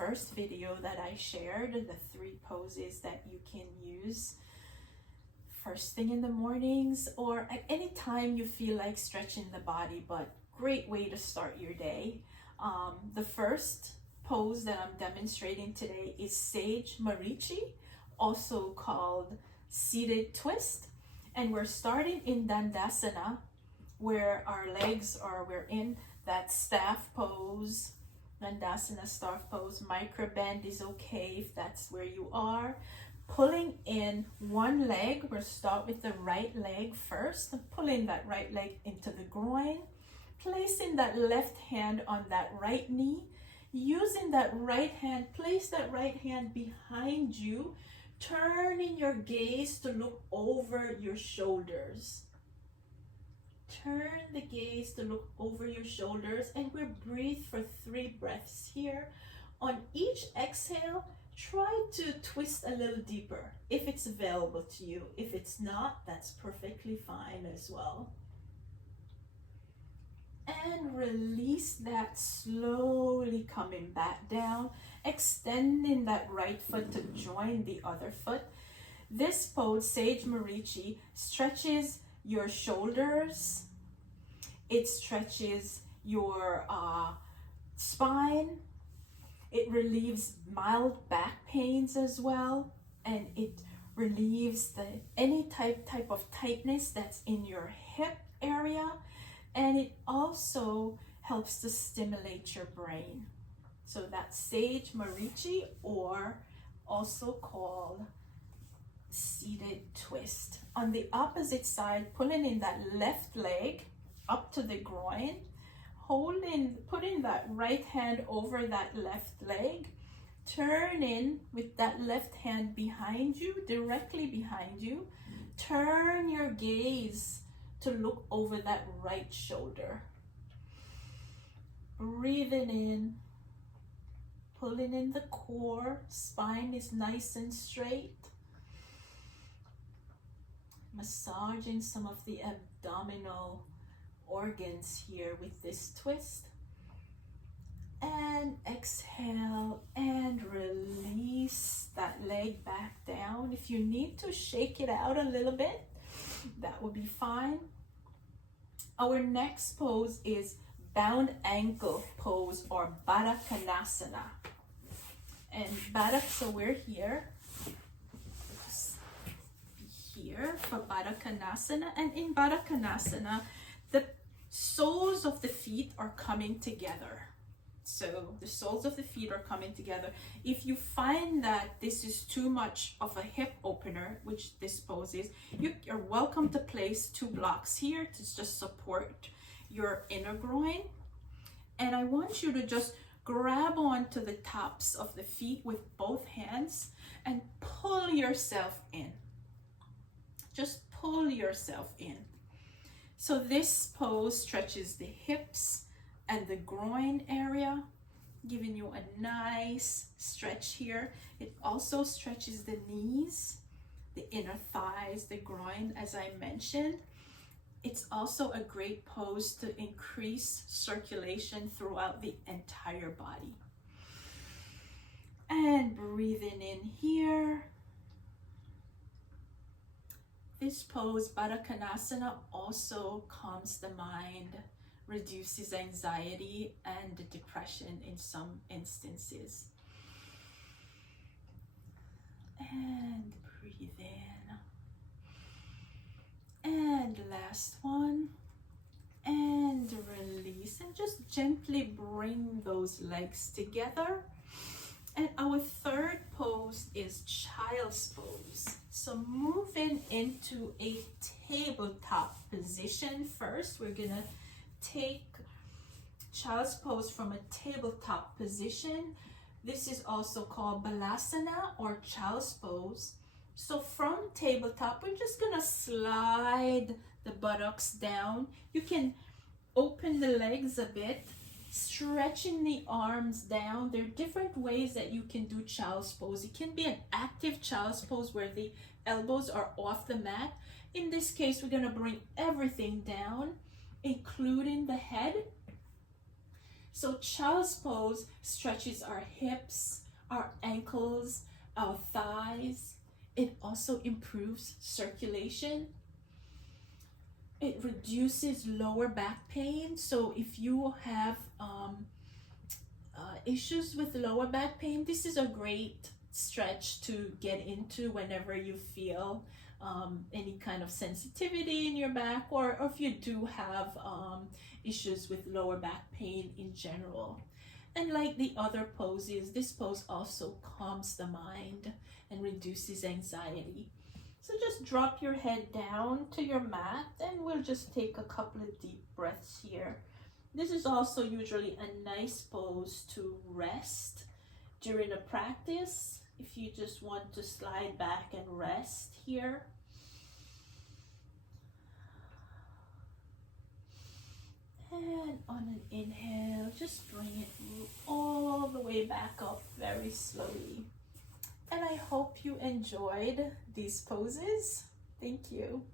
first video that I shared, the 3 poses that you can use first thing in the mornings or at any time you feel like stretching the body, but great way to start your day. The first pose that I'm demonstrating today is Sage Marichi, also called seated twist. And we're starting in Dandasana, where our legs are, we're in that staff pose, Dandasana staff pose. Micro bend is okay if that's where you are. Pulling in one leg, we'll start with the right leg first, pulling that right leg into the groin, placing that left hand on that right knee, using that right hand, place that right hand behind you, turning your gaze to look over your shoulders. Turn the gaze to look over your shoulders, and we'll breathe for 3 breaths here. On each exhale, try to twist a little deeper if it's available to you. If it's not, that's perfectly fine as well. And release that, slowly coming back down, extending that right foot to join the other foot. This pose, Sage Marichi, stretches your shoulders, it stretches your spine, it relieves mild back pains as well, and it relieves any type of tightness that's in your hip area, and it also helps to stimulate your brain. So that's Sage Marichi, or also called seated twist. On the opposite side, pulling in that left leg up to the groin, putting that right hand over that left leg, turning with that left hand behind you, directly behind you. Turn your gaze to look over that right shoulder. Breathing in, pulling in the core, spine is nice and straight. Massaging some of the abdominal organs here with this twist. And exhale and release that leg back down. If you need to shake it out a little bit, that would be fine. Our next pose is bound ankle pose, or Konasana. And so we're here for Konasana, and in Konasana, the soles of the feet are coming together. So the soles of the feet are coming together. If you find that this is too much of a hip opener, which this pose is, you're welcome to place 2 blocks here to just support your inner groin. And I want you to just grab onto the tops of the feet with both hands and pull yourself in. Just pull yourself in. So this pose stretches the hips and the groin area, giving you a nice stretch here. It also stretches the knees, the inner thighs, the groin, as I mentioned. It's also a great pose to increase circulation throughout the entire body. And breathing in here. This pose, Konasana, also calms the mind, reduces anxiety and depression in some instances. And breathe in. And last one. And release. And just gently bring those legs together. And our third pose is child's pose. So moving into a tabletop position first, we're gonna take child's pose from a tabletop position. This is also called Balasana, or child's pose. So from tabletop, we're just gonna slide the buttocks down. You can open the legs a bit, stretching the arms down. There are different ways that you can do child's pose. It can be an active child's pose where the elbows are off the mat. In this case, we're gonna bring everything down, including the head. So child's pose stretches our hips, our ankles, our thighs. It also improves circulation. It reduces lower back pain. So if you have issues with lower back pain, this is a great stretch to get into whenever you feel any kind of sensitivity in your back, or if you do have issues with lower back pain in general. And like the other poses, this pose also calms the mind and reduces anxiety. So just drop your head down to your mat and we'll just take a couple of deep breaths here. This is also usually a nice pose to rest during a practice. If you just want to slide back and rest here. And on an inhale, just bring it all the way back up very slowly. And I hope you enjoyed these poses. Thank you.